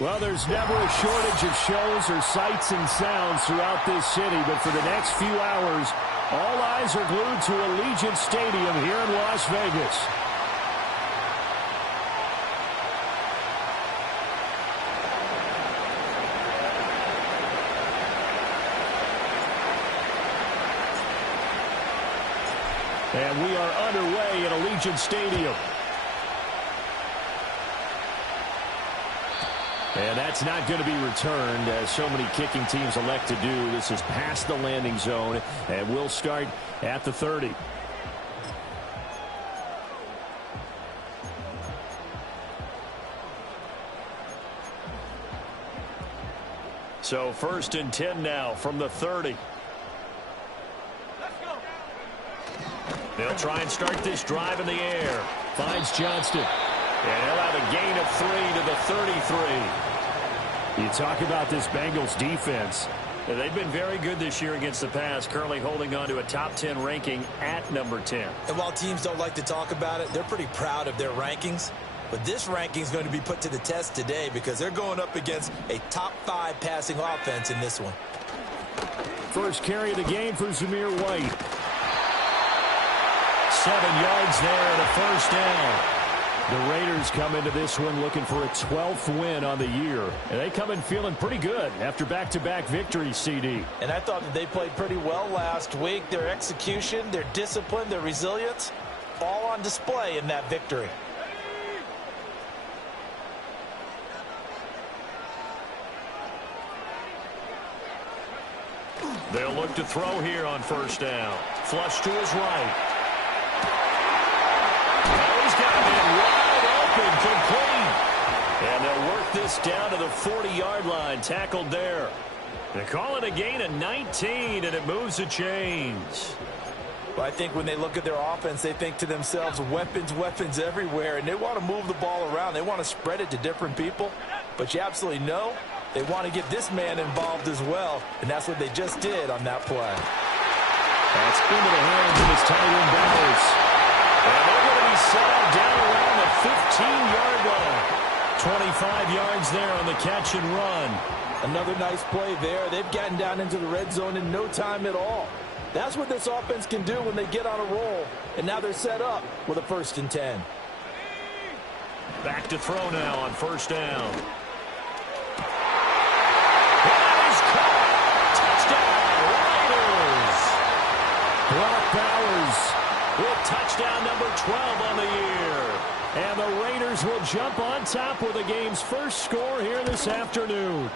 Well, there's never a shortage of shows or sights and sounds throughout this city, but for the next few hours, all eyes are glued to Allegiant Stadium here in Las Vegas. And we are underway at Allegiant Stadium. And that's not going to be returned, as so many kicking teams elect to do. This is past the landing zone, and we'll start at the 30. So 1st and 10 now from the 30. They'll try and start this drive in the air. Finds Johnston. And he'll have a gain of 3 to the 33. You talk about this Bengals defense. They've been very good this year against the pass, currently holding on to a top 10 ranking at number 10. And while teams don't like to talk about it, they're pretty proud of their rankings. But this ranking is going to be put to the test today because they're going up against a top 5 passing offense in this one. First carry of the game for Zamir White. 7 yards there and a first down. The Raiders come into this one looking for a 12th win on the year. And they come in feeling pretty good after back-to-back victories, CD. And I thought that they played pretty well last week. Their execution, their discipline, their resilience, all on display in that victory. They'll look to throw here on first down. Flush to his right. He's got it wide open, complete. And they'll work this down to the 40-yard line, tackled there. They call it a gain of 19, and it moves the chains. Well, I think when they look at their offense, they think to themselves, weapons, weapons everywhere, and they want to move the ball around. They want to spread it to different people, but you absolutely know they want to get this man involved as well, and that's what they just did on that play. That's into the hands of his tight end Bowers. And they're going to be set up down around the 15-yard line. 25 yards there on the catch and run. Another nice play there. They've gotten down into the red zone in no time at all. That's what this offense can do when they get on a roll. And now they're set up with a 1st and 10. Back to throw now on first down. Brock Bowers with touchdown number 12 on the year. And the Raiders will jump on top with the game's first score here this afternoon.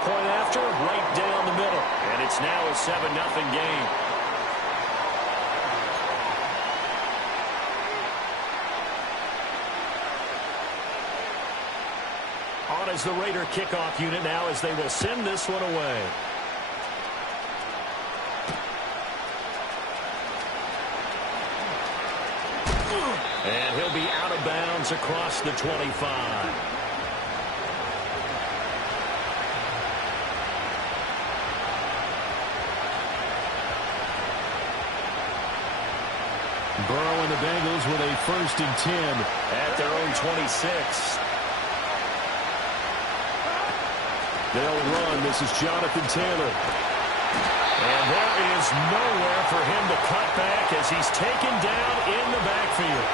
Point after, right down the middle. And it's now a 7-0 game. On as the Raider kickoff unit now as they will send this one away. And he'll be out of bounds across the 25. Burrow and the Bengals with a 1st and 10 at their own 26. They'll run. This is Jonathan Taylor. And there is nowhere for him to cut back as he's taken down in the backfield.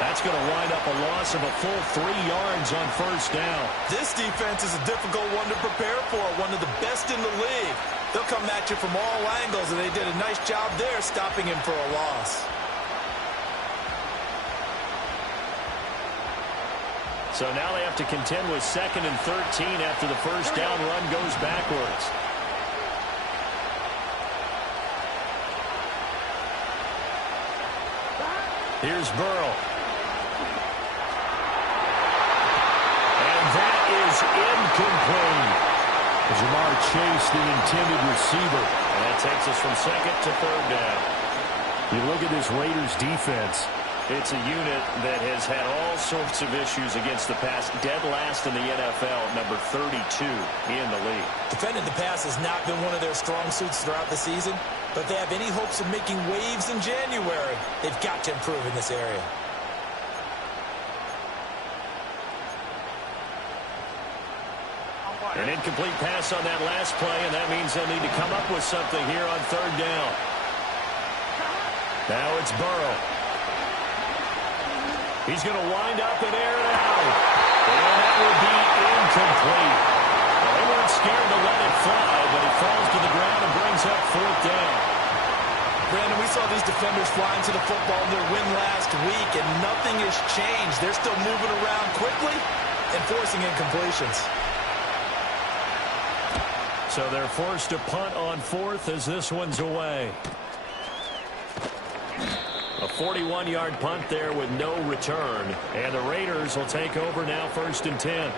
That's going to wind up a loss of a full 3 yards on first down. This defense is a difficult one to prepare for, one of the best in the league. They'll come at you from all angles, and they did a nice job there stopping him for a loss. So now they have to contend with 2nd and 13 after the first down run goes backwards. Here's Burrow. And that is incomplete. Jamar Chase, the intended receiver. And that takes us from 2nd to 3rd down. You look at this Raiders defense. It's a unit that has had all sorts of issues against the pass. Dead last in the NFL, number 32 in the league. Defending the pass has not been one of their strong suits throughout the season. But if they have any hopes of making waves in January, they've got to improve in this area. An incomplete pass on that last play, and that means they'll need to come up with something here on third down. Now it's Burrow. He's going to wind up and air it out. And that will be incomplete. Well, they weren't scared to let it fly, but it falls to the ground and brings up fourth down. Brandon, we saw these defenders flying to the football in their win last week, and nothing has changed. They're still moving around quickly and forcing incompletions. So they're forced to punt on fourth as this one's away. A 41-yard punt there with no return. And the Raiders will take over now, 1st and 10.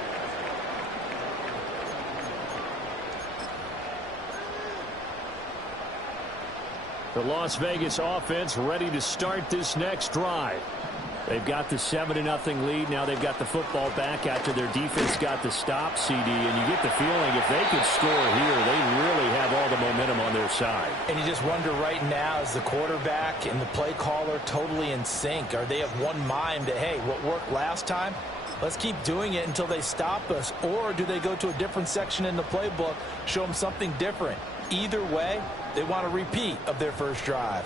The Las Vegas offense ready to start this next drive. They've got the 7-0 lead. Now they've got the football back after their defense got the stop, CD. And you get the feeling if they could score here, they really have all the momentum on their side. And you just wonder right now, is the quarterback and the play caller totally in sync? Are they of one mind that, hey, what worked last time? Let's keep doing it until they stop us. Or do they go to a different section in the playbook, show them something different? Either way, they want a repeat of their first drive.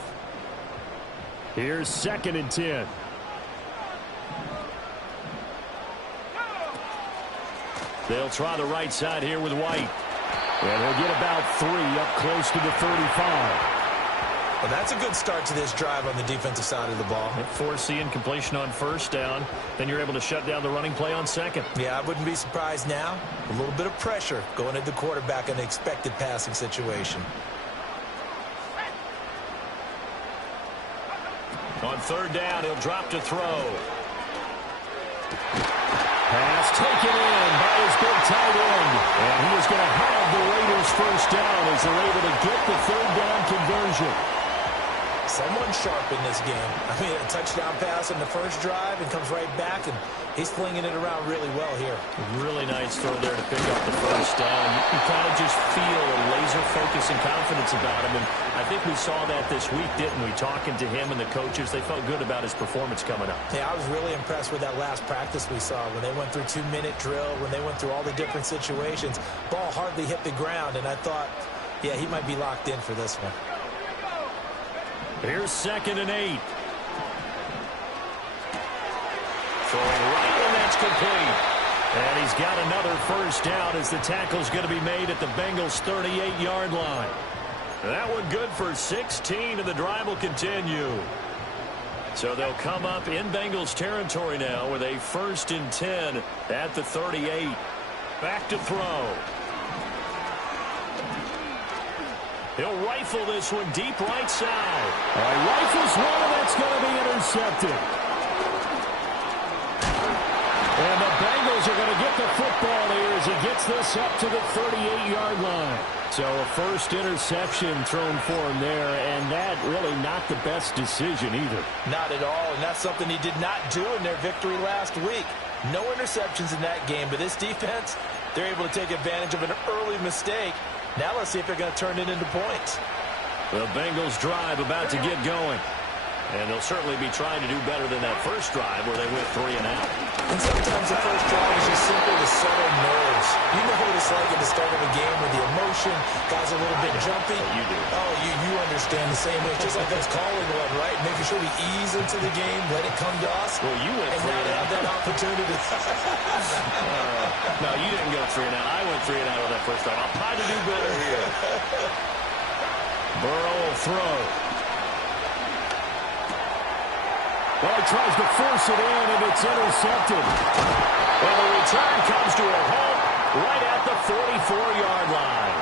Here's 2nd and 10. They'll try the right side here with White. And he'll get about 3 up close to the 35. Well, that's a good start to this drive on the defensive side of the ball. Force the incompletion on first down. Then you're able to shut down the running play on second. Yeah, I wouldn't be surprised now. A little bit of pressure going at the quarterback in the expected passing situation. On third down, he'll drop to throw. Pass taken in by his big tight end. And he is going to have the Raiders first down as they're able to get the third down conversion. Someone sharp in this game. I mean, a touchdown pass in the first drive and comes right back, and he's flinging it around really well here. Really nice throw there to pick up the first down. You kind of just feel a laser focus and confidence about him, and I think we saw that this week, didn't we? Talking to him and the coaches, they felt good about his performance coming up. Yeah, I was really impressed with that last practice we saw when they went through 2-minute drill, when they went through all the different situations. Ball hardly hit the ground, and I thought, yeah, he might be locked in for this one. Here's 2nd and 8. Throwing right, and that's complete. And he's got another first down as the tackle's going to be made at the Bengals' 38-yard line. That one good for 16, and the drive will continue. So they'll come up in Bengals territory now with a 1st and 10 at the 38. Back to throw. He'll rifle this one deep right side. Rifles one, and that's going to be intercepted. And the Bengals are going to get the football here as he gets this up to the 38-yard line. So a first interception thrown for him there, and that really not the best decision either. Not at all, and that's something he did not do in their victory last week. No interceptions in that game, but this defense, they're able to take advantage of an early mistake. Now let's see if they're going to turn it into points. The Bengals drive about to get going. And they'll certainly be trying to do better than that first drive where they went 3 and out. And sometimes the first drive is just simply to settle nerves. You know what it's like at the start of a game with the emotion, guys are a little bit jumpy. You do. Oh, you understand the same way. Just like us calling one, right? Making sure we ease into the game, let it come to us. Well, you went 3 and out. That opportunity. No, you didn't go 3 and out. I went 3 and out on that first drive. I'll try to do better here. Burrow will throw. Well, he tries to force it in, and it's intercepted. Well, the return comes to a halt right at the 44-yard line.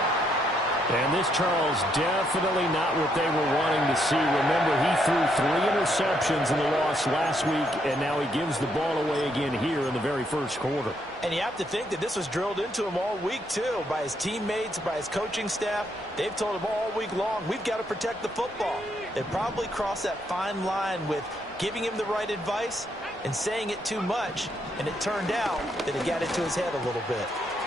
And this, Charles, definitely not what they were wanting to see. Remember, he threw 3 interceptions in the loss last week, and now he gives the ball away again here in the very first quarter. And you have to think that this was drilled into him all week, too, by his teammates, by his coaching staff. They've told him all week long, we've got to protect the football. They probably crossed that fine line with giving him the right advice and saying it too much, and it turned out that it got into his head a little bit.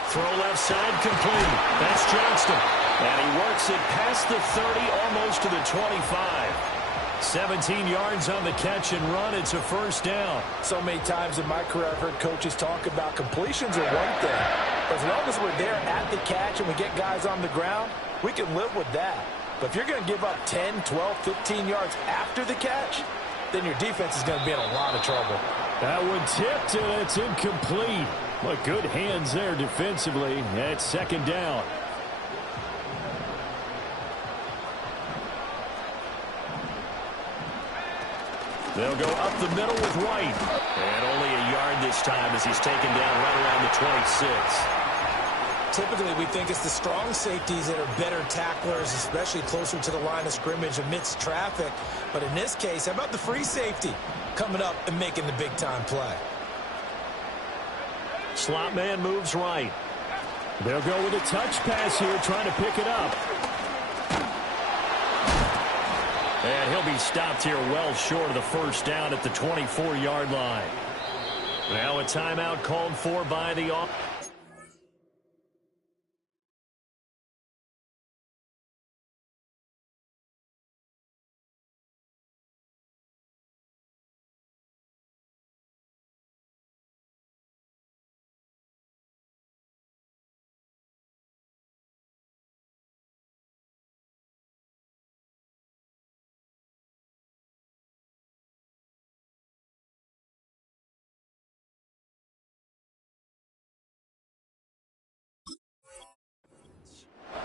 Throw left side complete. That's Johnston. And he works it past the 30, almost to the 25. 17 yards on the catch and run. It's a first down. So many times in my career I've heard coaches talk about completions are one thing, But as long as we're there at the catch and we get guys on the ground, we can live with that. But if you're going to give up 10, 12, 15 yards after the catch, then your defense is going to be in a lot of trouble. That one tipped, and it's incomplete. But good hands there defensively at second down. They'll go up the middle with White. And only a yard this time as he's taken down right around the 26. Typically, we think it's the strong safeties that are better tacklers, especially closer to the line of scrimmage amidst traffic. But in this case, how about the free safety coming up and making the big-time play? Slot man moves right. They'll go with a touch pass here, trying to pick it up. And he'll be stopped here well short of the first down at the 24-yard line. Now a timeout called for by the offense.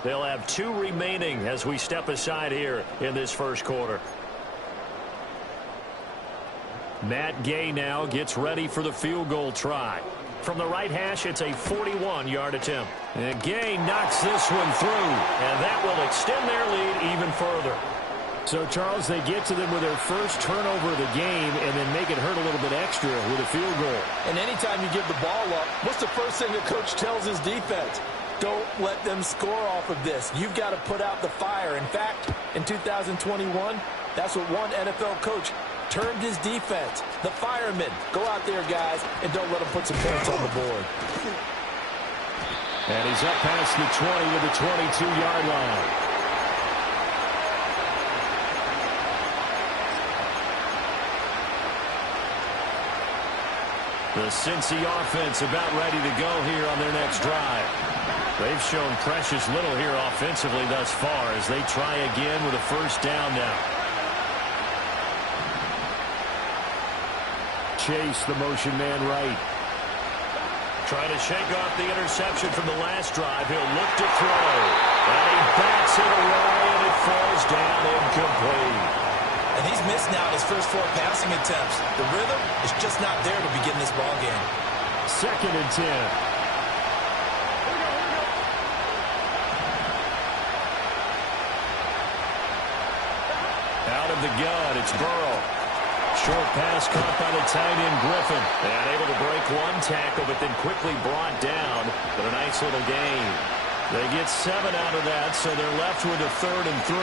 They'll have 2 remaining as we step aside here in this first quarter. Matt Gay now gets ready for the field goal try. From the right hash, it's a 41-yard attempt. And Gay knocks this one through, and that will extend their lead even further. So, Charles, they get to them with their first turnover of the game and then make it hurt a little bit extra with a field goal. And anytime you give the ball up, what's the first thing the coach tells his defense? Don't let them score off of this. You've got to put out the fire. In fact, in 2021, that's what one NFL coach termed his defense. The firemen. Go out there, guys, and don't let them put some points on the board. And he's up past the 20 to the 22-yard line. The Cincy offense about ready to go here on their next drive. They've shown precious little here offensively thus far as they try again with a first down now. Chase, the motion man right. Trying to shake off the interception from the last drive. He'll look to throw. And he backs it away, and it falls down incomplete. And he's missed now his first 4 passing attempts. The rhythm is just not there to begin this ball game. 2nd and 10. Out of the gun, it's Burrow. Short pass caught by the tight end Griffin. And able to break one tackle, but then quickly brought down. But a nice little gain. They get 7 out of that, so they're left with a 3rd and 3.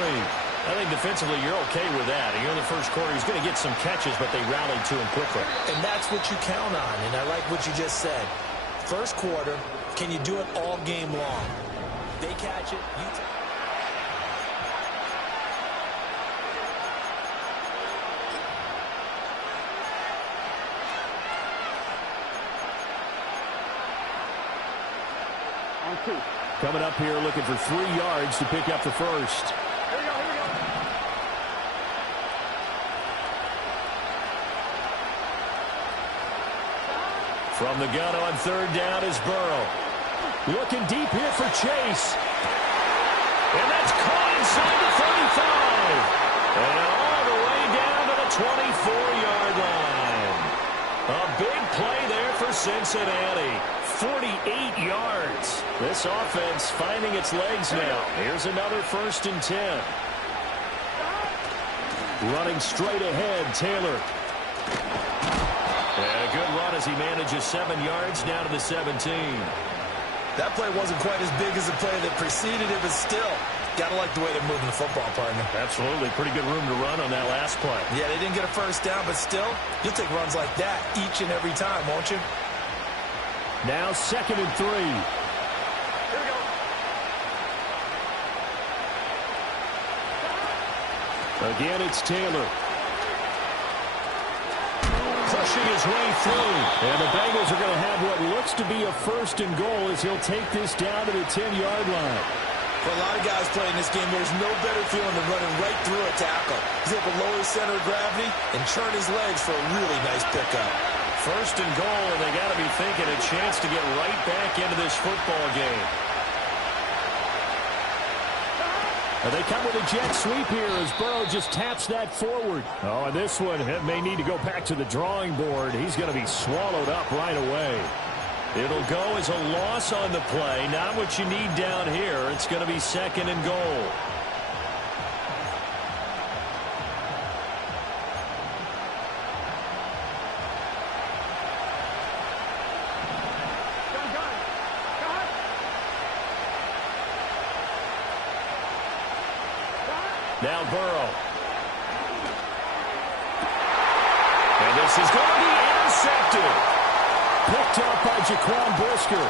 I think defensively you're okay with that. Here in the first quarter, he's going to get some catches, but they rallied to him quickly. And that's what you count on, and I like what you just said. First quarter, can you do it all game long? They catch it, you take it. Coming up here looking for 3 yards to pick up the first. From the gun on 3rd down is Burrow. Looking deep here for Chase. And that's caught inside the 35. And all the way down to the 24-yard line. A big play there for Cincinnati. 48 yards. This offense finding its legs now. Here's another 1st and 10. Running straight ahead, Taylor. And a good run as he manages 7 yards down to the 17. That play wasn't quite as big as the play that preceded it, but still, got to like the way they're moving the football, partner. Absolutely. Pretty good room to run on that last play. Yeah, they didn't get a first down, but still, you'll take runs like that each and every time, won't you? Now 2nd and 3. Here we go. Again, it's Taylor. Push pushing his way through. And the Bengals are going to have what looks to be a 1st and goal as he'll take this down to the 10-yard line. For a lot of guys playing this game, there's no better feeling than running right through a tackle. He's able to lower his center of gravity and churn his legs for a really nice pickup. 1st and goal, and they got to be thinking a chance to get right back into this football game. And they come with a jet sweep here as Burrow just taps that forward. Oh, and this one may need to go back to the drawing board. He's going to be swallowed up right away. It'll go as a loss on the play. Not what you need down here. It's going to be 2nd and goal. Now Burrow. And this is going to be intercepted. Picked up by Jaquan Brisker.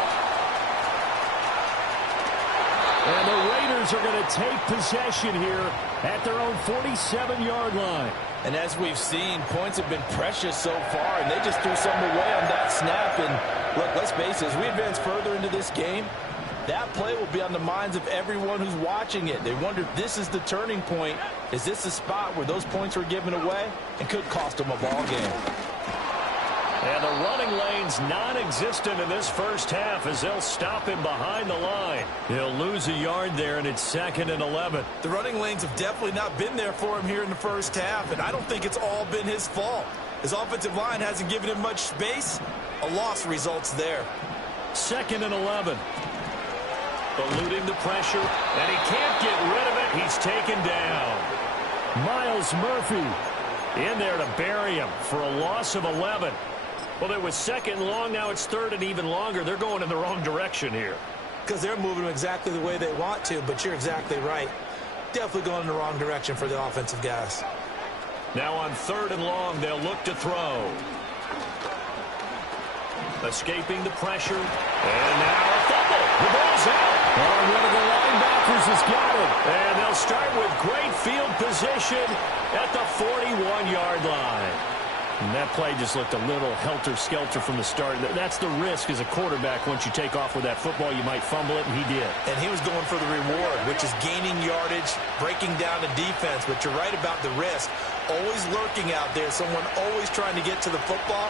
And the Raiders are going to take possession here at their own 47-yard line. And as we've seen, points have been precious so far, and they just threw some away on that snap. And look, let's face it, as we advance further into this game, that play will be on the minds of everyone who's watching it. They wonder if this is the turning point. Is this the spot where those points were given away and could cost them a ball game? And the running lane's non-existent in this first half as they'll stop him behind the line. He'll lose a yard there, and it's 2nd and 11. The running lanes have definitely not been there for him here in the first half, and I don't think it's all been his fault. His offensive line hasn't given him much space. A loss results there. 2nd and 11. Eluding the pressure, and he can't get rid of it. He's taken down. Miles Murphy in there to bury him for a loss of 11. Well, it was 2nd and long. Now it's 3rd and even longer. They're going in the wrong direction here. Because they're moving exactly the way they want to, but you're exactly right. Definitely going in the wrong direction for the offensive guys. Now on 3rd and long, they'll look to throw. Escaping the pressure. And now a fumble. The ball's out. Oh, one of the linebackers has got it. And they'll start with great field position at the 41-yard line. And that play just looked a little helter-skelter from the start. That's the risk as a quarterback. Once you take off with that football, you might fumble it, and he did. And he was going for the reward, which is gaining yardage, breaking down the defense. But you're right about the risk. Always lurking out there, someone always trying to get to the football.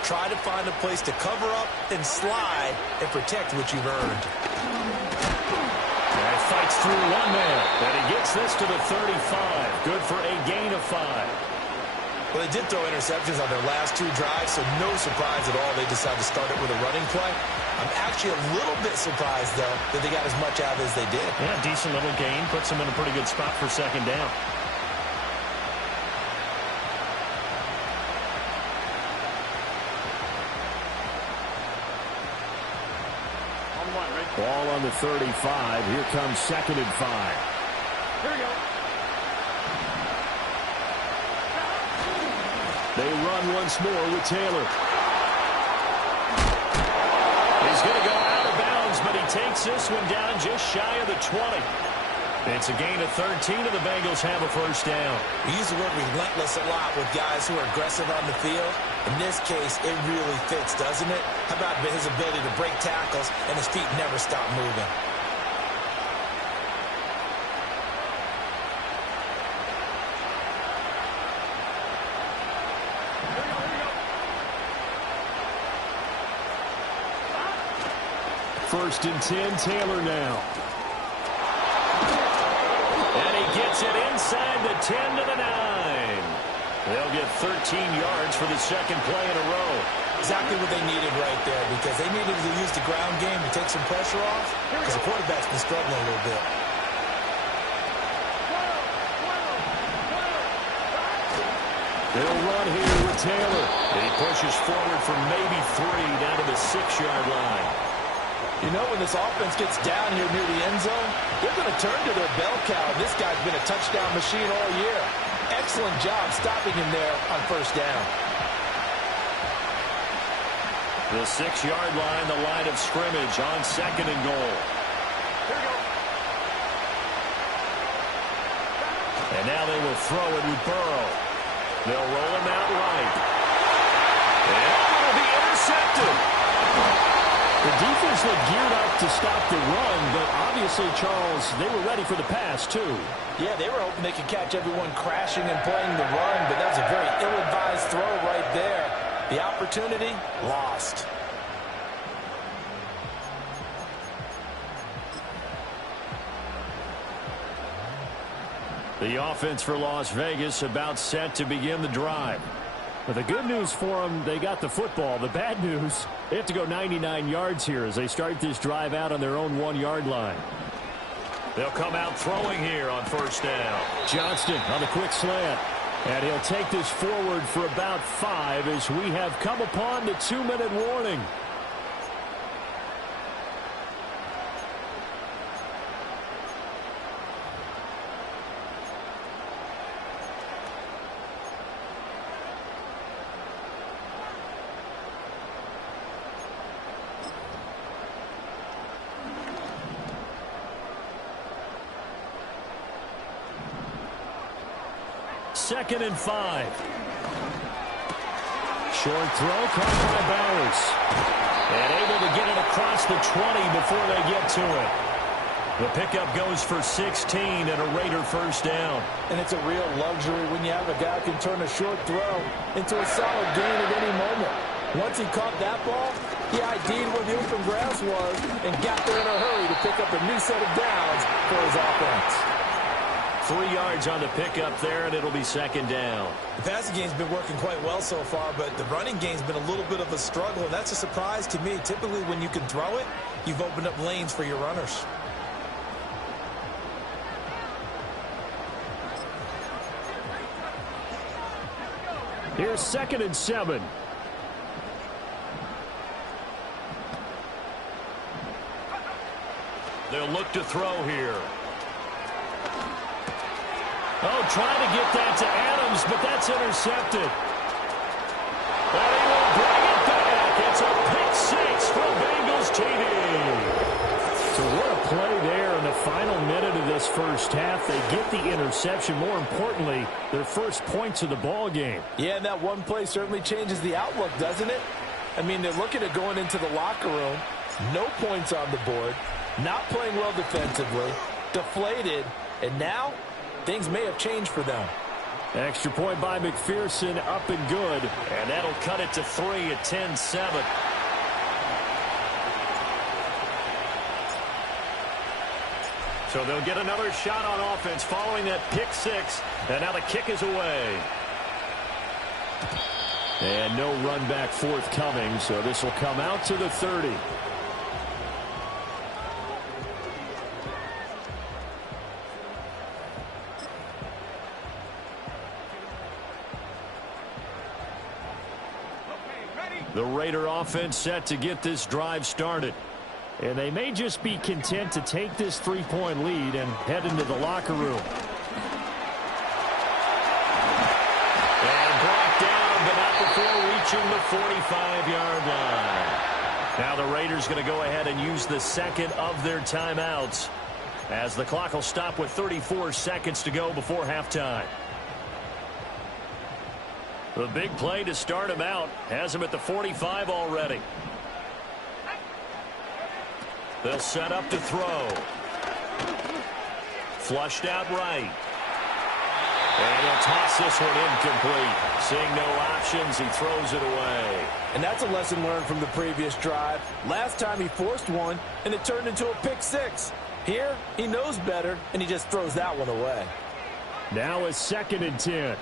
Try to find a place to cover up and slide and protect what you've earned. And fights through one man. And he gets this to the 35. Good for a gain of 5. Well, they did throw interceptions on their last 2 drives, so no surprise at all they decided to start it with a running play. I'm actually a little bit surprised, though, that they got as much out as they did. Yeah, decent little gain. Puts them in a pretty good spot for 2nd down. Ball on the 35. Here comes 2nd and 5. Here we go. They run once more with Taylor. He's going to go out of bounds, but he takes this one down just shy of the 20. It's a gain of 13, and the Bengals have a 1st down. We use the word relentless a lot with guys who are aggressive on the field. In this case, it really fits, doesn't it? How about his ability to break tackles and his feet never stop moving? First and 10, Taylor now. And he gets it inside the 10 to the 9. They'll get 13 yards for the 2nd play in a row. Exactly what they needed right there, because they needed to use the ground game to take some pressure off, because the quarterback's been struggling a little bit. They'll run here with Taylor. He pushes forward for maybe 3 down to the 6-yard line. You know, when this offense gets down here near the end zone, they're going to turn to their bell cow. This guy's been a touchdown machine all year. Excellent job stopping him there on 1st down. The 6-yard line, the line of scrimmage on 2nd and goal. Here we go. And now they will throw it with Burrow. They'll roll him out right. the run, but obviously, Charles, they were ready for the pass, too. Yeah, they were hoping they could catch everyone crashing and playing the run, but that was a very ill-advised throw right there. The opportunity, lost. The offense for Las Vegas about set to begin the drive. But the good news for them, they got the football. The bad news, they have to go 99 yards here as they start this drive out on their own 1-yard line. They'll come out throwing here on first down. Johnston on the quick slant. And he'll take this forward for about 5 as we have come upon the 2-minute warning. Second and 5. Short throw caught by Bowers. And able to get it across the 20 before they get to it. The pickup goes for 16 and a Raider first down. And it's a real luxury when you have a guy who can turn a short throw into a solid gain at any moment. Once he caught that ball, he ID'd where the open grass was and got there in a hurry to pick up a new set of downs for his offense. 3 yards on the pickup there, and it'll be second down. The passing game's been working quite well so far, but the running game's been a little bit of a struggle, and that's a surprise to me. Typically, when you can throw it, you've opened up lanes for your runners. Here's second and 7. They'll look to throw here. Oh, trying to get that to Adams, but that's intercepted. But he will bring it back. It's a pick 6 for Bengals TD. So what a play there in the final minute of this first half. They get the interception. More importantly, their first points of the ball game. Yeah, and that one play certainly changes the outlook, doesn't it? I mean, they're looking at going into the locker room. No points on the board. Not playing well defensively. Deflated. And now things may have changed for them. Extra point by McPherson, up and good. And that'll cut it to 3 at 10-7. So they'll get another shot on offense following that pick 6. And now the kick is away. And no run back forthcoming, so this will come out to the 30. The Raider offense set to get this drive started. And they may just be content to take this 3-point lead and head into the locker room. And brought down, but not before reaching the 45-yard line. Now the Raiders going to go ahead and use the second of their timeouts, as the clock will stop with 34 seconds to go before halftime. The big play to start him out has him at the 45 already. They'll set up to throw. Flushed out right. And he'll toss this one incomplete. Seeing no options, he throws it away. And that's a lesson learned from the previous drive. Last time he forced one, and it turned into a pick 6. Here, he knows better, and he just throws that one away. Now it's second and 10.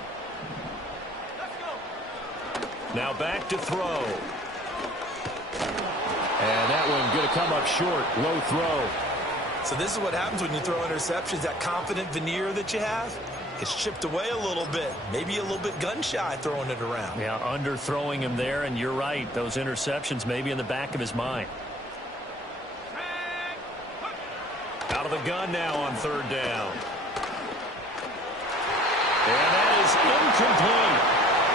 Now back to throw. And that one going to come up short. Low throw. So this is what happens when you throw interceptions. That confident veneer that you have gets chipped away a little bit. Maybe a little bit gun-shy throwing it around. Yeah, underthrowing him there, and you're right. Those interceptions may be in the back of his mind. Out of the gun now on third down. And that is incomplete.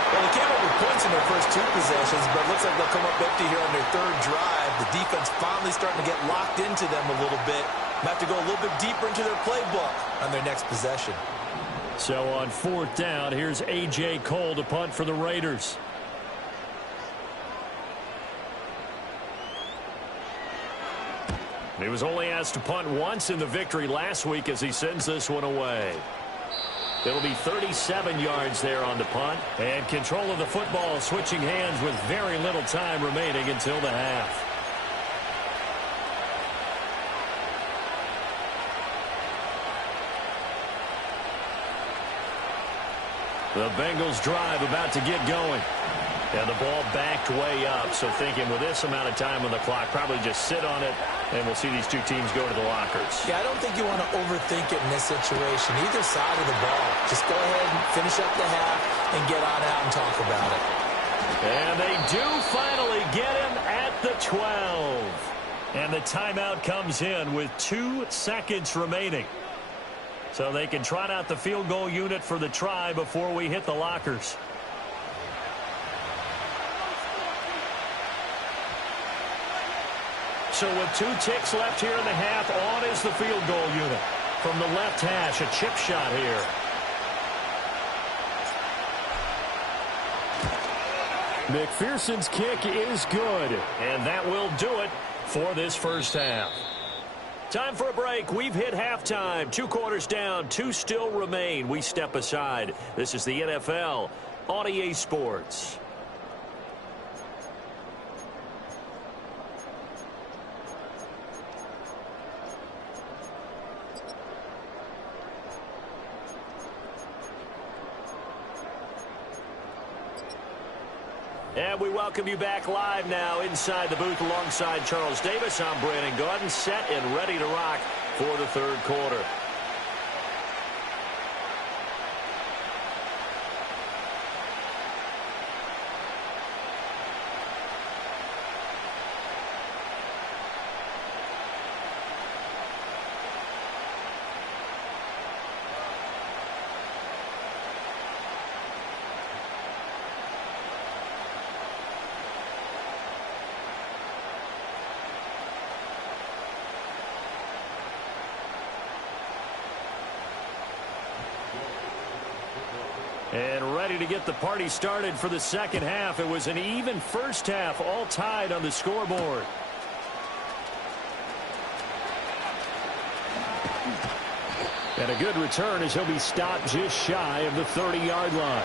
Well, they came up with points in their first 2 possessions, but it looks like they'll come up empty here on their third drive. The defense finally starting to get locked into them a little bit. They have to go a little bit deeper into their playbook on their next possession. So on fourth down, here's A.J. Cole to punt for the Raiders. He was only asked to punt once in the victory last week as he sends this one away. It'll be 37 yards there on the punt. And control of the football switching hands with very little time remaining until the half. The Bengals drive about to get going. And the ball backed way up. So thinking with this amount of time on the clock, probably just sit on it, and we'll see these two teams go to the lockers. Yeah, I don't think you want to overthink it in this situation. Either side of the ball. Just go ahead and finish up the half and get on out and talk about it. And they do finally get him at the 12. And the timeout comes in with 2 seconds remaining. So they can trot out the field goal unit for the try before we hit the lockers. So with 2 ticks left here in the half, on is the field goal unit. From the left hash, a chip shot here. McPherson's kick is good. And that will do it for this first half. Time for a break. We've hit halftime. 2 quarters down, 2 still remain. We step aside. This is the NFL on EA Sports. And we welcome you back live now inside the booth alongside Charles Davis. I'm Brandon Gaudin, set and ready to rock for the third quarter. And ready to get the party started for the second half. It was an even first half, all tied on the scoreboard. And a good return as he'll be stopped just shy of the 30-yard line.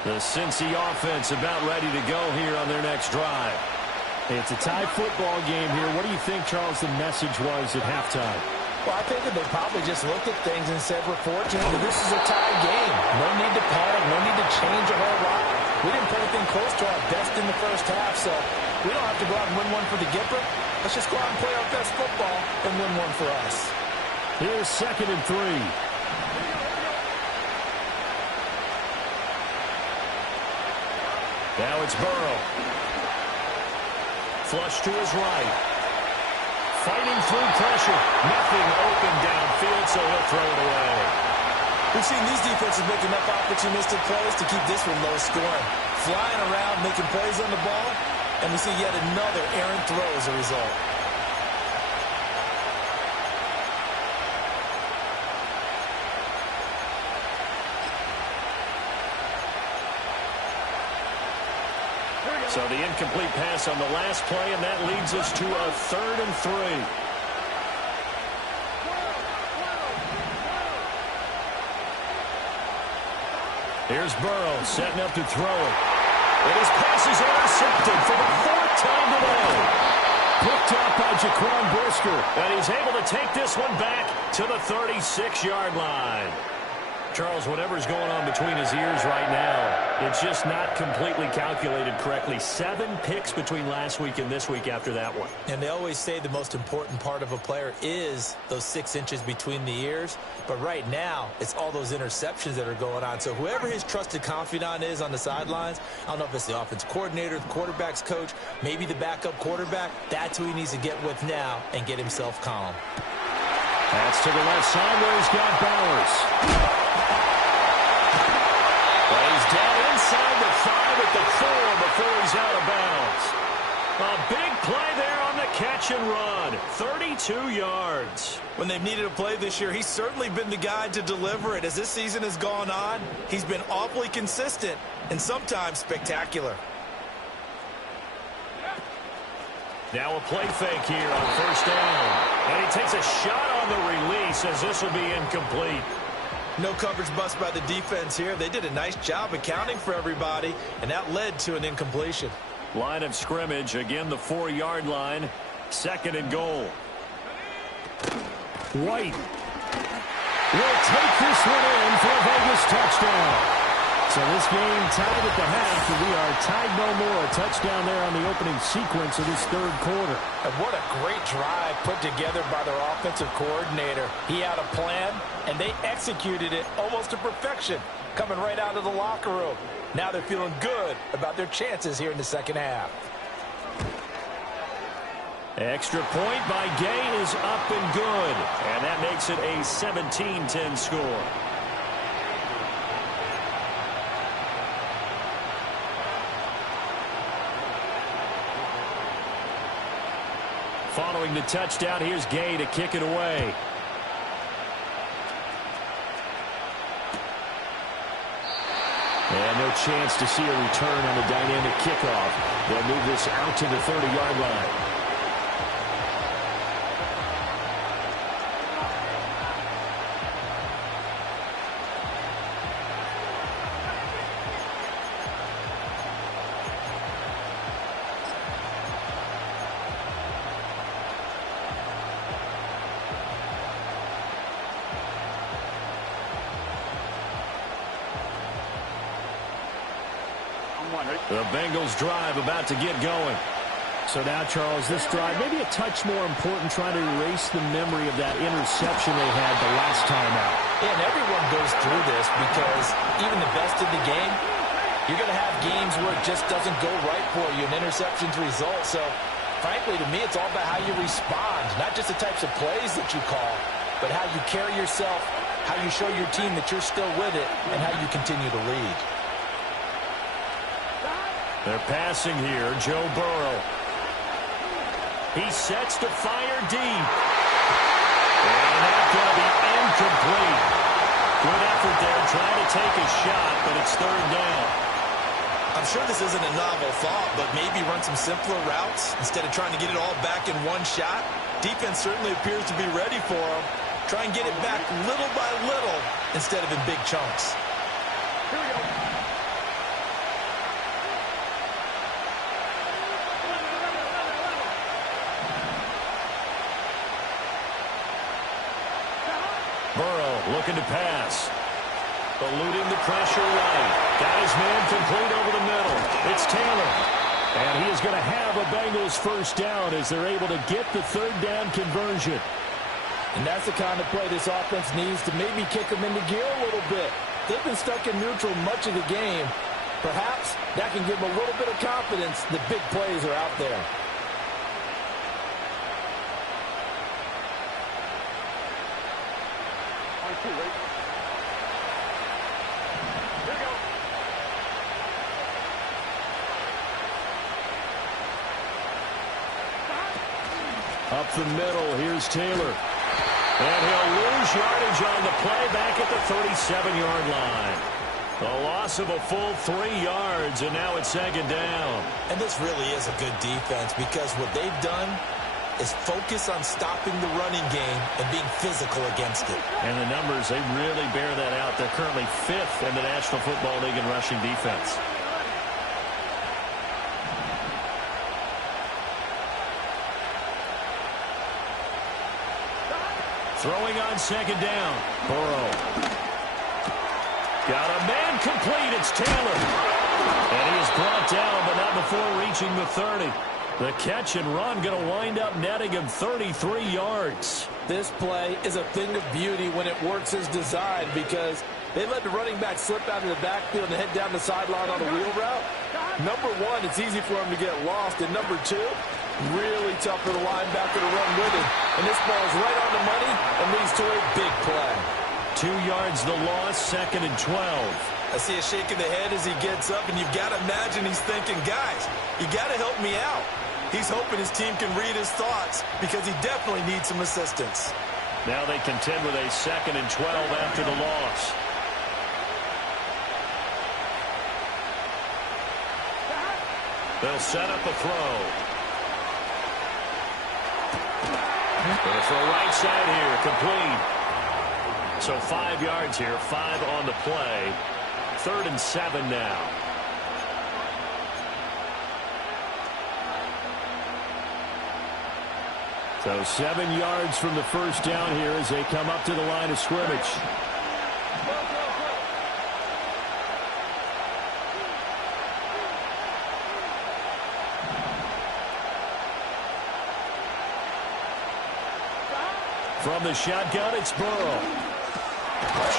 The Cincy offense about ready to go here on their next drive. It's a tie football game here. What do you think, Charles, the message was at halftime? Well, I think that they probably just looked at things and said, we're fortunate that this is a tie game. No need to panic. No need to change a whole lot. We didn't play anything close to our best in the first half, so we don't have to go out and win one for the Gipper. Let's just go out and play our best football and win one for us. Here's 2nd and 3. Now it's Burrow. Flush to his right. Fighting through pressure. Nothing open downfield, so he'll throw it away. We've seen these defenses make enough opportunistic plays to keep this one low scoring. Flying around, making plays on the ball, and we see yet another errant throw as a result. So the incomplete pass on the last play, and that leads us to a 3rd and 3. Here's Burrow setting up to throw it. And his pass is intercepted for the 4th time today. Picked up by Jaquan Brisker. And he's able to take this one back to the 36-yard line. Charles, whatever's going on between his ears right now, it's just not completely calculated correctly. 7 picks between last week and this week after that one. And they always say the most important part of a player is those 6 inches between the ears. But right now, it's all those interceptions that are going on. So whoever his trusted confidant is on the sidelines, I don't know if it's the offense coordinator, the quarterback's coach, maybe the backup quarterback, that's who he needs to get with now and get himself calm. That's to the left side where he's got Bowers. He's down inside the 5 at the 4 before he's out of bounds. A big catch and run, 32 yards. When they've needed a play this year, he's certainly been the guy to deliver it. As this season has gone on, he's been awfully consistent and sometimes spectacular. Now a play fake here on first down. And he takes a shot on the release as this will be incomplete. No coverage bust by the defense here. They did a nice job accounting for everybody, and that led to an incompletion. Line of scrimmage, again the 4-yard line. Second and goal. White will take this one in for a Vegas touchdown. So this game tied at the half, and we are tied no more. A touchdown there on the opening sequence of this third quarter. And what a great drive put together by their offensive coordinator. He had a plan, and they executed it almost to perfection, coming right out of the locker room. Now they're feeling good about their chances here in the second half. Extra point by Gay is up and good. And that makes it a 17-10 score. Following the touchdown, here's Gay to kick it away. And no chance to see a return on the dynamic kickoff. They'll move this out to the 30-yard line. The Bengals drive about to get going. So now, Charles, this drive maybe a touch more important, trying to erase the memory of that interception they had the last time out. Yeah, and everyone goes through this because even the best in the game, you're going to have games where it just doesn't go right for you, and interceptions result. So, frankly, to me, it's all about how you respond, not just the types of plays that you call, but how you carry yourself, how you show your team that you're still with it, and how you continue to lead. They're passing here, Joe Burrow. He sets to fire deep. And that's going to be incomplete. Good effort there, trying to take a shot, but it's third down. I'm sure this isn't a novel thought, but maybe run some simpler routes instead of trying to get it all back in one shot. Defense certainly appears to be ready for him. Try and get it back little by little instead of in big chunks. Here we go. Burrow looking to pass. Eluding the pressure right. Got his man complete over the middle. It's Taylor. And he is going to have a Bengals first down as they're able to get the third down conversion. And that's the kind of play this offense needs to maybe kick them into gear a little bit. They've been stuck in neutral much of the game. Perhaps that can give them a little bit of confidence. The big plays are out there. Up the middle, here's Taylor. And he'll lose yardage on the play back at the 37-yard line. A loss of a full 3 yards, and now it's second down. And this really is a good defense because what they've done is focus on stopping the running game and being physical against it. And the numbers, they really bear that out. They're currently 5th in the National Football League in rushing defense. Throwing on second down. Burrow. Got a man complete. It's Taylor. And he is brought down, but not before reaching the 30. The catch and run going to wind up netting him 33 yards. This play is a thing of beauty when it works as designed because they let the running back slip out of the backfield and head down the sideline on a wheel route. Number one, it's easy for him to get lost. And number two, really tough for the linebacker to run with it. And this ball is right on the money and leads to a big play. 2 yards the loss, second and 12. I see a shake of the head as he gets up, and you've got to imagine he's thinking, guys, you got to help me out. He's hoping his team can read his thoughts because he definitely needs some assistance. Now they contend with a 2nd and 12 after the loss. They'll set up a throw. They'll throw right side here, complete. So 5 yards here, 5 on the play. 3rd and 7 now. So 7 yards from the first down here as they come up to the line of scrimmage. From the shotgun, it's Burrow.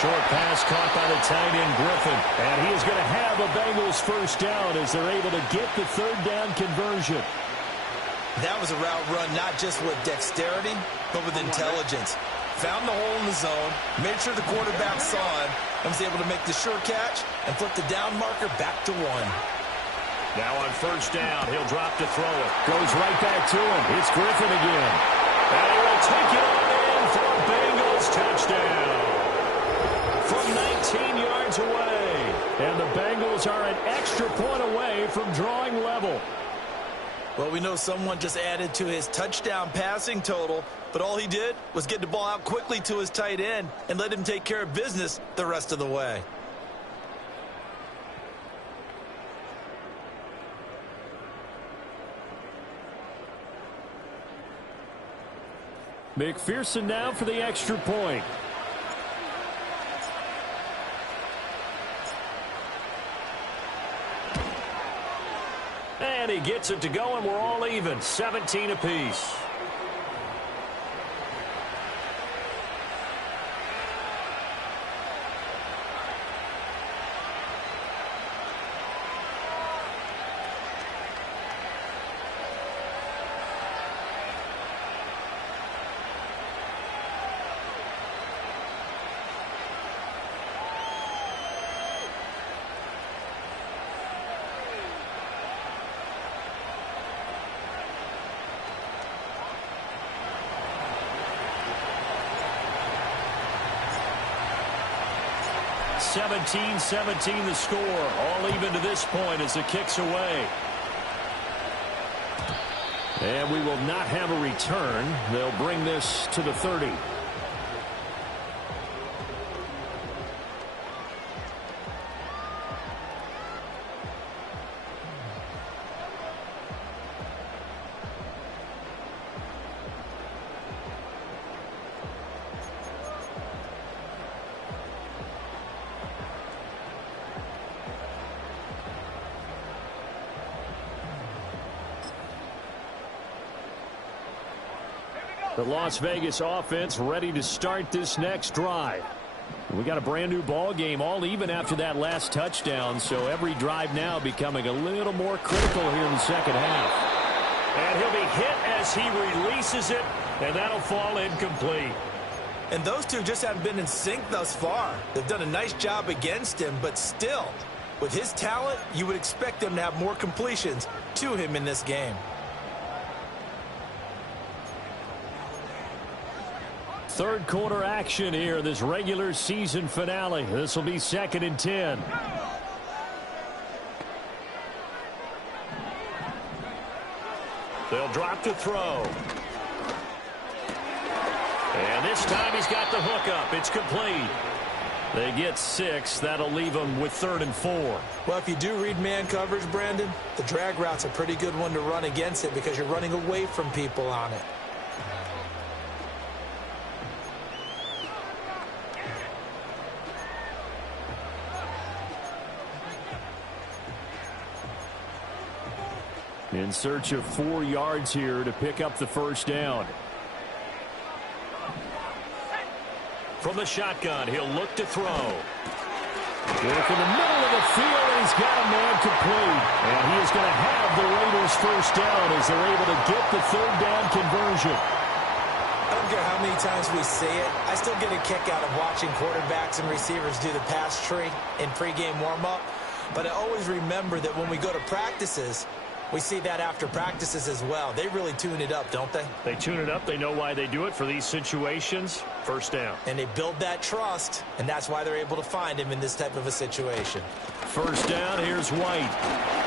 Short pass caught by the tight end, Griffin. And he is going to have a Bengals first down as they're able to get the 3rd down conversion. That was a route run not just with dexterity, but with intelligence. Found the hole in the zone, made sure the quarterback saw him, and was able to make the sure catch and flip the down marker back to 1. Now on first down, he'll drop to throw it. Goes right back to him. It's Griffin again. And he will take it on in for a Bengals touchdown. From 19 yards away. And the Bengals are an extra point away from drawing level. Well, we know someone just added to his touchdown passing total, but all he did was get the ball out quickly to his tight end and let him take care of business the rest of the way. McPherson now for the extra point. And he gets it to go, and we're all even, 17 apiece. (17-17) the score. All even to this point as the kick's away. And we will not have a return. They'll bring this to the 30. The Las Vegas offense ready to start this next drive. We got a brand new ball game, all even after that last touchdown, so every drive now becoming a little more critical here in the second half. And he'll be hit as he releases it, and that'll fall incomplete. And those two just haven't been in sync thus far. They've done a nice job against him, but still, with his talent, you would expect them to have more completions to him in this game. Third quarter action here, this regular season finale. This will be 2nd and 10. They'll drop to throw. And this time he's got the hook up. It's complete. They get 6. That'll leave them with 3rd and 4. Well, if you do read man coverage, Brandon, the drag route's a pretty good one to run against it because you're running away from people on it. In search of 4 yards here to pick up the first down. From the shotgun, he'll look to throw. Work in the middle of the field, and he's got a man complete. And he is going to have the Raiders first down as they're able to get the 3rd down conversion. I don't care how many times we say it, I still get a kick out of watching quarterbacks and receivers do the pass tree in pregame warm-up. But I always remember that when we go to practices, We see that after practices as well. They really tune it up, don't they? They tune it up. They know why they do it for these situations. First down. And they build that trust, and that's why they're able to find him in this type of a situation. First down, here's White.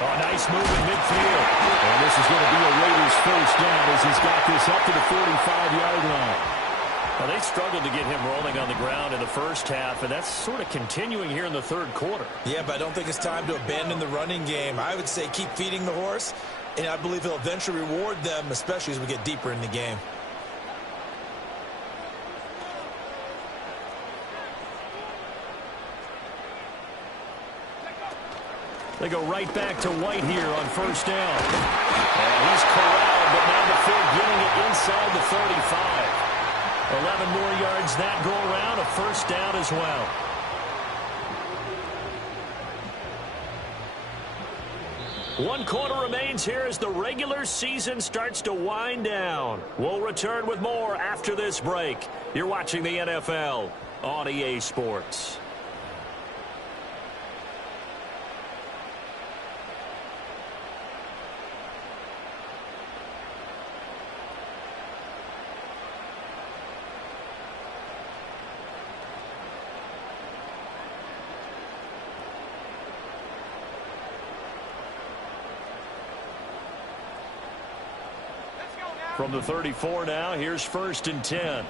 Oh, nice move in midfield. And this is going to be a Raiders first down as he's got this up to the 45-yard line. Well, they struggled to get him rolling on the ground in the first half, and that's sort of continuing here in the third quarter. Yeah, but I don't think it's time to abandon the running game. I would say keep feeding the horse, and I believe he'll eventually reward them, especially as we get deeper in the game. They go right back to White here on first down. And he's corralled, but now the field getting it inside the 35. 11 more yards that go around, a first down as well. One quarter remains here as the regular season starts to wind down. We'll return with more after this break. You're watching the NFL on EA Sports. From the 34 now, here's first and 10.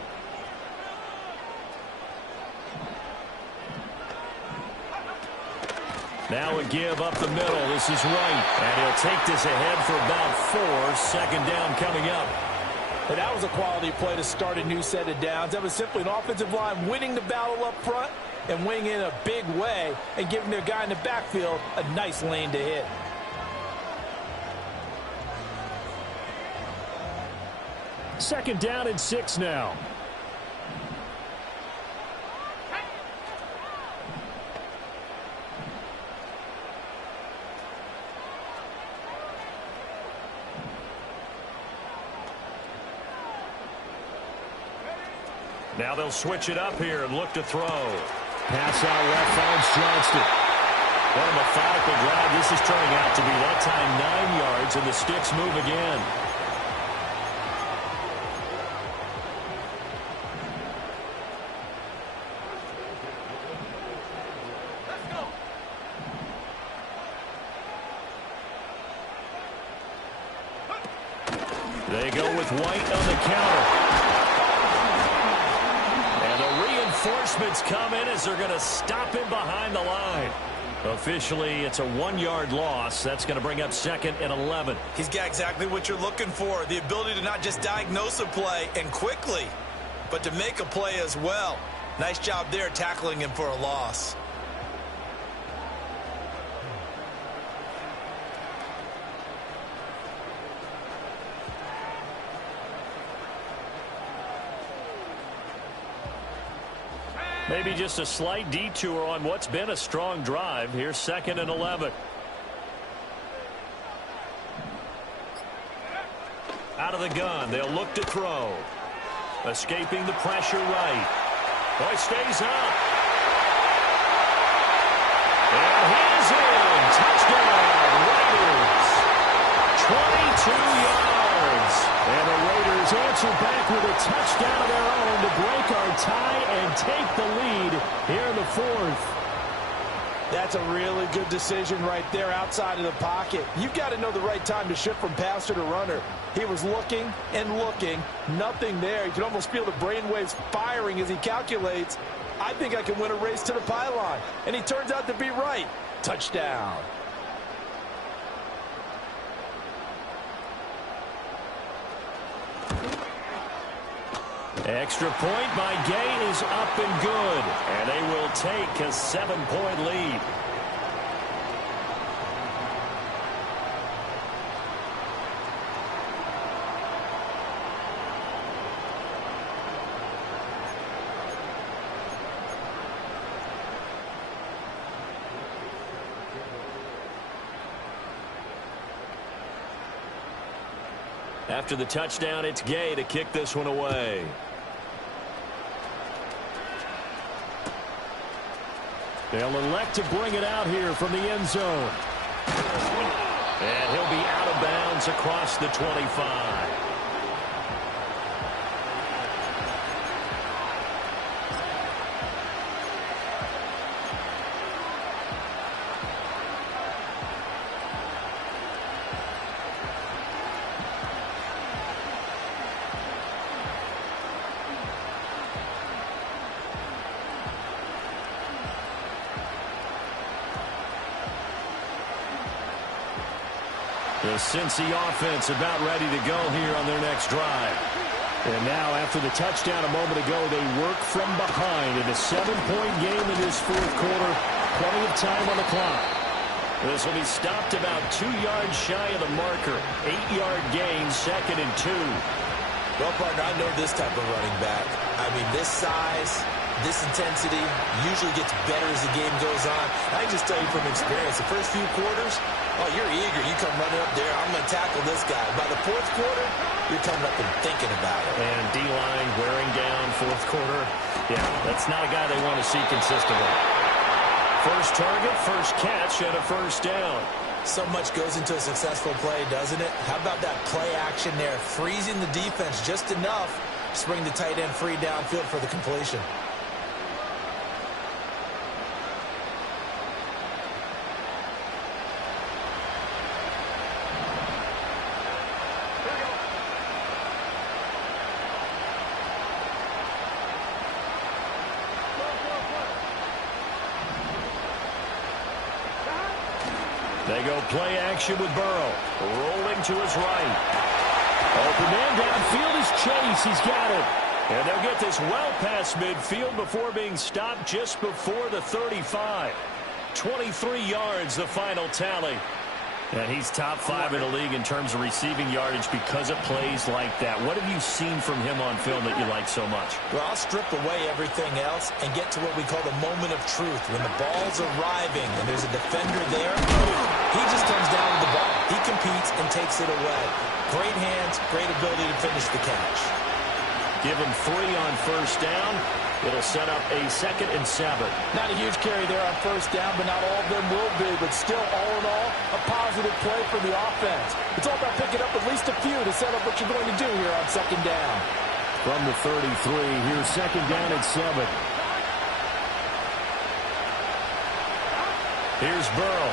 Now a give up the middle. This is White. And he'll take this ahead for about 4. Second down coming up. And that was a quality play to start a new set of downs. That was simply an offensive line winning the battle up front and winning in a big way and giving their guy in the backfield a nice lane to hit. Second down and 6 now. Now they'll switch it up here and look to throw. Pass out left, finds Johnston. What a methodical drive this is turning out to be. That time 9 yards, and the sticks move again. They go with White on the counter. And the reinforcements come in as they're going to stop him behind the line. Officially, it's a 1-yard loss. That's going to bring up second and 11. He's got exactly what you're looking for, the ability to not just diagnose a play and quickly, but to make a play as well. Nice job there tackling him for a loss. Maybe just a slight detour on what's been a strong drive. Here's second and 11. Out of the gun. They'll look to throw. Escaping the pressure right. Boy, stays up. And he's in. Touchdown, Raiders. 22 yards. And the Raiders answer back with a touchdown of their own to break our tie and take the lead here in the fourth. That's a really good decision right there outside of the pocket. You've got to know the right time to shift from passer to runner. He was looking and looking. Nothing there. You can almost feel the brainwaves firing as he calculates, I think I can win a race to the pylon. And he turns out to be right. Touchdown. Extra point by Gay is up and good. And they will take a 7-point lead. After the touchdown, it's Gay to kick this one away. They'll elect to bring it out here from the end zone. And he'll be out of bounds. yards across the 25. The Cincy offense about ready to go here on their next drive. And now, after the touchdown a moment ago, they work from behind in a 7-point game in this fourth quarter. Plenty of time on the clock. This will be stopped about 2 yards shy of the marker. 8-yard gain, 2nd and 2. Well, partner, I know this type of running back. I mean, this size, this intensity usually gets better as the game goes on. I can just tell you from experience, the first few quarters, oh, you're eager. You come running up there. I'm going to tackle this guy. By the fourth quarter, you're coming up and thinking about it. And D-line wearing down fourth quarter. Yeah, that's not a guy they want to see consistently. First target, first catch, and a first down. So much goes into a successful play, doesn't it? How about that play action there? Freezing the defense just enough to bring the tight end free downfield for the completion. They go play action with Burrow. Rolling to his right. Open man downfield is Chase. He's got it. And they'll get this well past midfield before being stopped just before the 35. 23 yards, the final tally. And he's top 5 in the league in terms of receiving yardage because of plays like that. What have you seen from him on film that you like so much? Well, I'll strip away everything else and get to what we call the moment of truth. When the ball's arriving and there's a defender there, he just comes down with the ball. He competes and takes it away. Great hands, great ability to finish the catch. Give him 3 on first down. It'll set up a 2nd and 7. Not a huge carry there on first down, but not all of them will be. But still, all in all, a positive play for the offense. It's all about picking up at least a few to set up what you're going to do here on 2nd down. From the 33, here's 2nd down and 7. Here's Burrow.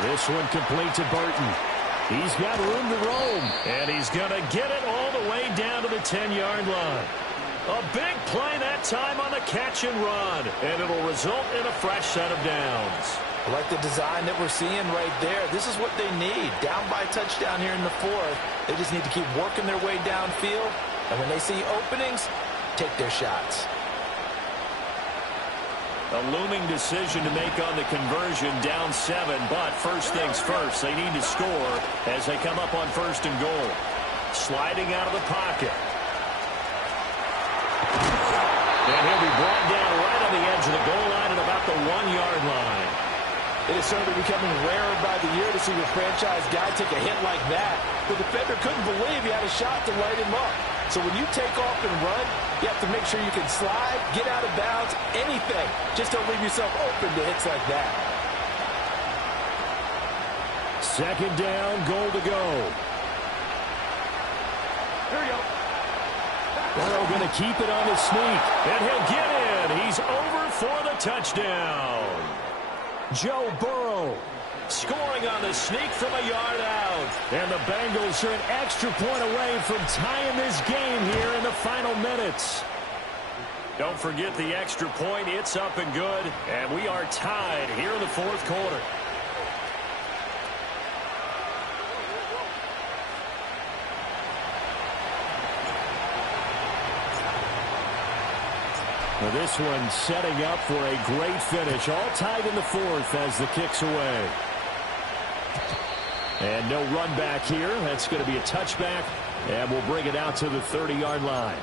This one complete to Burton. He's got room to roam, and he's going to get it all the way down to the 10-yard line. A big play that time on the catch and run, and it'll result in a fresh set of downs. I like the design that we're seeing right there. This is what they need. Down by touchdown here in the 4th. They just need to keep working their way downfield, and when they see openings, take their shots. A looming decision to make on the conversion, down 7, but first things first, they need to score as they come up on 1st and goal. Sliding out of the pocket. And he'll be brought down right on the edge of the goal line at about the 1-yard line. It is certainly becoming rarer by the year to see your franchise guy take a hit like that. The defender couldn't believe he had a shot to light him up. So when you take off and run, you have to make sure you can slide, get out of bounds, anything. Just don't leave yourself open to hits like that. 2nd down, goal to go. Here we go. Burrow going to keep it on the sneak, and he'll get in. He's over for the touchdown. Joe Burrow scoring on the sneak from a yard out. And the Bengals are an extra point away from tying this game here in the final minutes. Don't forget the extra point. It's up and good, and we are tied here in the 4th quarter. Now this one setting up for a great finish. All tied in the 4th as the kick's away. And no run back here. That's going to be a touchback. And we'll bring it out to the 30-yard line.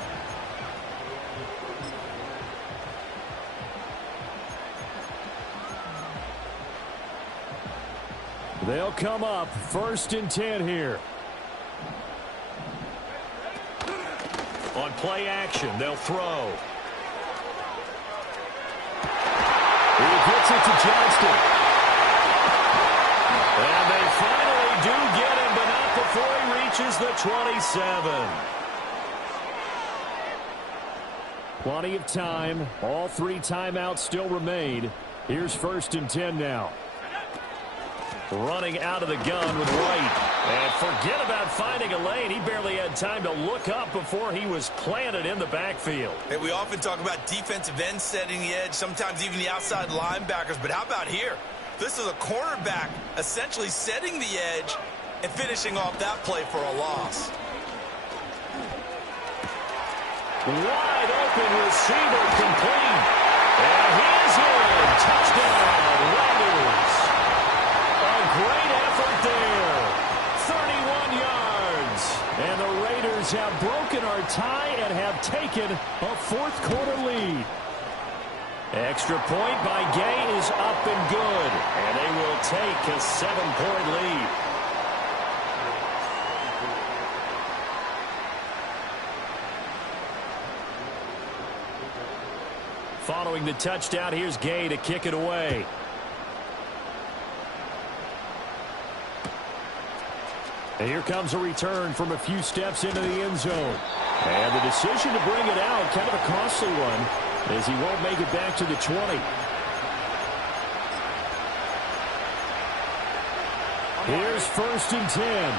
They'll come up 1st and 10 here. On play action, they'll throw. He gets it to Johnston. And they finally do 27. Plenty of time. All 3 timeouts still remain. Here's 1st and 10 now. Running out of the gun with White. And forget about finding a lane. He barely had time to look up before he was planted in the backfield. Hey, we often talk about defensive ends setting the edge, sometimes even the outside linebackers. But how about here? This is a cornerback essentially setting the edge and finishing off that play for a loss. Wide open receiver complete. And he's in. Touchdown, Raiders. A great effort there. 31 yards. And the Raiders have broken our tie and have taken a 4th quarter lead. Extra point by Gay is up and good. And they will take a 7-point lead. Following the touchdown, here's Gay to kick it away. And here comes a return from a few steps into the end zone. And the decision to bring it out, kind of a costly one, as he won't make it back to the 20. Here's 1st and 10.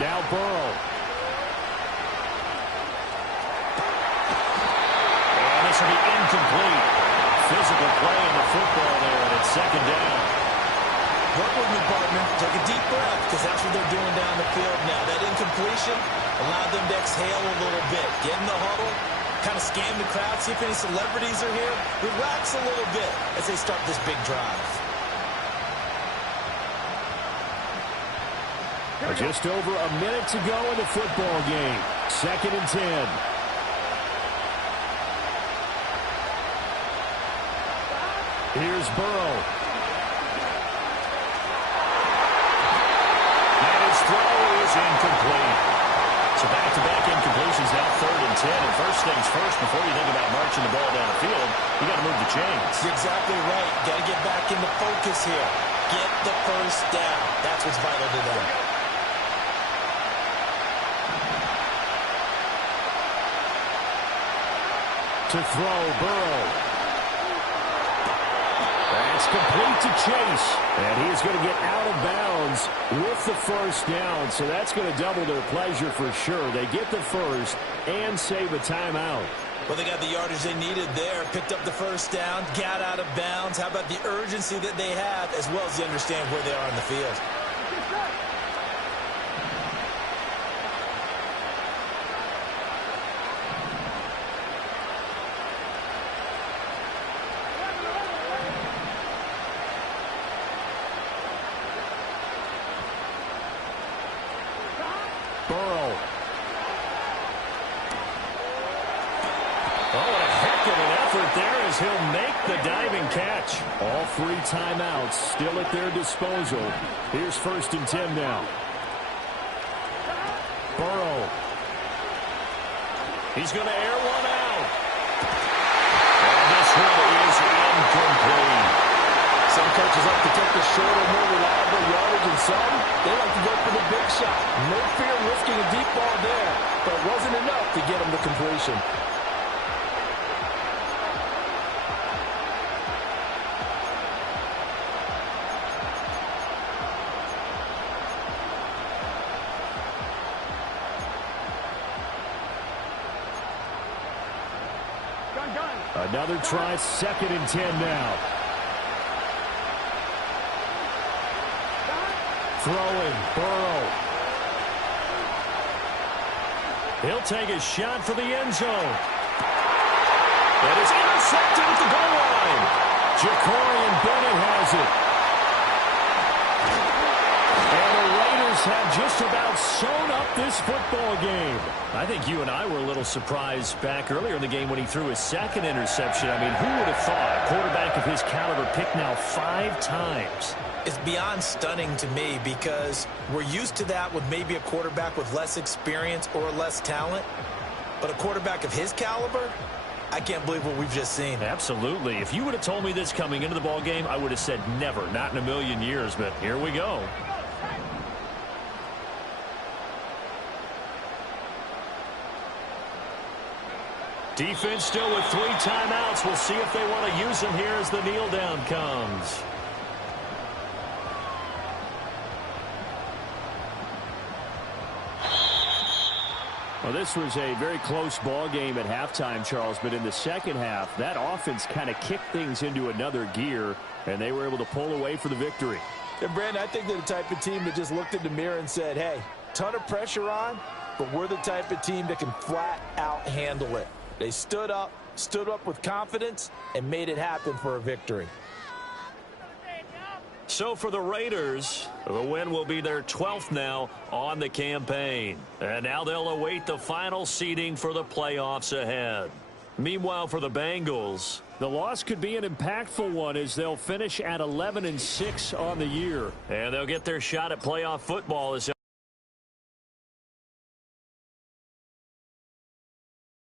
Now Burrow. And this will be incomplete. Physical play in the football there, and it's 2nd down. Work with me, partner. Take a deep breath, because that's what they're doing down the field now. That incompletion allowed them to exhale a little bit. Get in the huddle, kind of scan the crowd, see if any celebrities are here. Relax a little bit as they start this big drive. Just over a minute to go in the football game. 2nd and 10. Here's Burrow. And his throw is incomplete. So back-to-back incompletions, now 3rd and 10. And first things first, before you think about marching the ball down the field, you got to move the chains. You're exactly right. Got to get back into focus here. Get the first down. That's what's vital to them. To throw, Burrow. That's complete to Chase. And he's going to get out of bounds with the first down. So that's going to double their pleasure for sure. They get the first and save a timeout. Well, they got the yardage they needed there. Picked up the first down, got out of bounds. How about the urgency that they have, as well as they understand where they are on the field? Burrow. Oh, a heck of an effort there as he'll make the diving catch. All 3 timeouts still at their disposal. Here's 1st and 10 now. Burrow. He's going to air one out. And this one is incomplete. Some coaches like to take the shorter, more reliable yardage, and some, they like to go for the big shot. No fear risking a deep ball there, but it wasn't enough to get him to completion. Another try, 2nd and 10 now. Throwing, Burrow. He'll take a shot for the end zone. That is intercepted at the goal line. Ja'Cory Bennett has it. And the Raiders Bengals have just about sewn up this football game. I think you and I were a little surprised back earlier in the game when he threw his second interception. I mean, who would have thought a quarterback of his caliber picked now 5 times? It's beyond stunning to me because we're used to that with maybe a quarterback with less experience or less talent. But a quarterback of his caliber, I can't believe what we've just seen. Absolutely. If you would have told me this coming into the ball game, I would have said never, not in a million years. But here we go. Defense still with 3 timeouts. We'll see if they want to use them here as the kneel down comes. Well, this was a very close ball game at halftime, Charles, but in the second half, that offense kind of kicked things into another gear, and they were able to pull away for the victory. And, Brandon, I think they're the type of team that just looked in the mirror and said, hey, ton of pressure on, but we're the type of team that can flat out handle it. They stood up with confidence, and made it happen for a victory. So for the Raiders, the win will be their 12th now on the campaign. And now they'll await the final seeding for the playoffs ahead. Meanwhile, for the Bengals, the loss could be an impactful one as they'll finish at 11-6 on the year. And they'll get their shot at playoff football as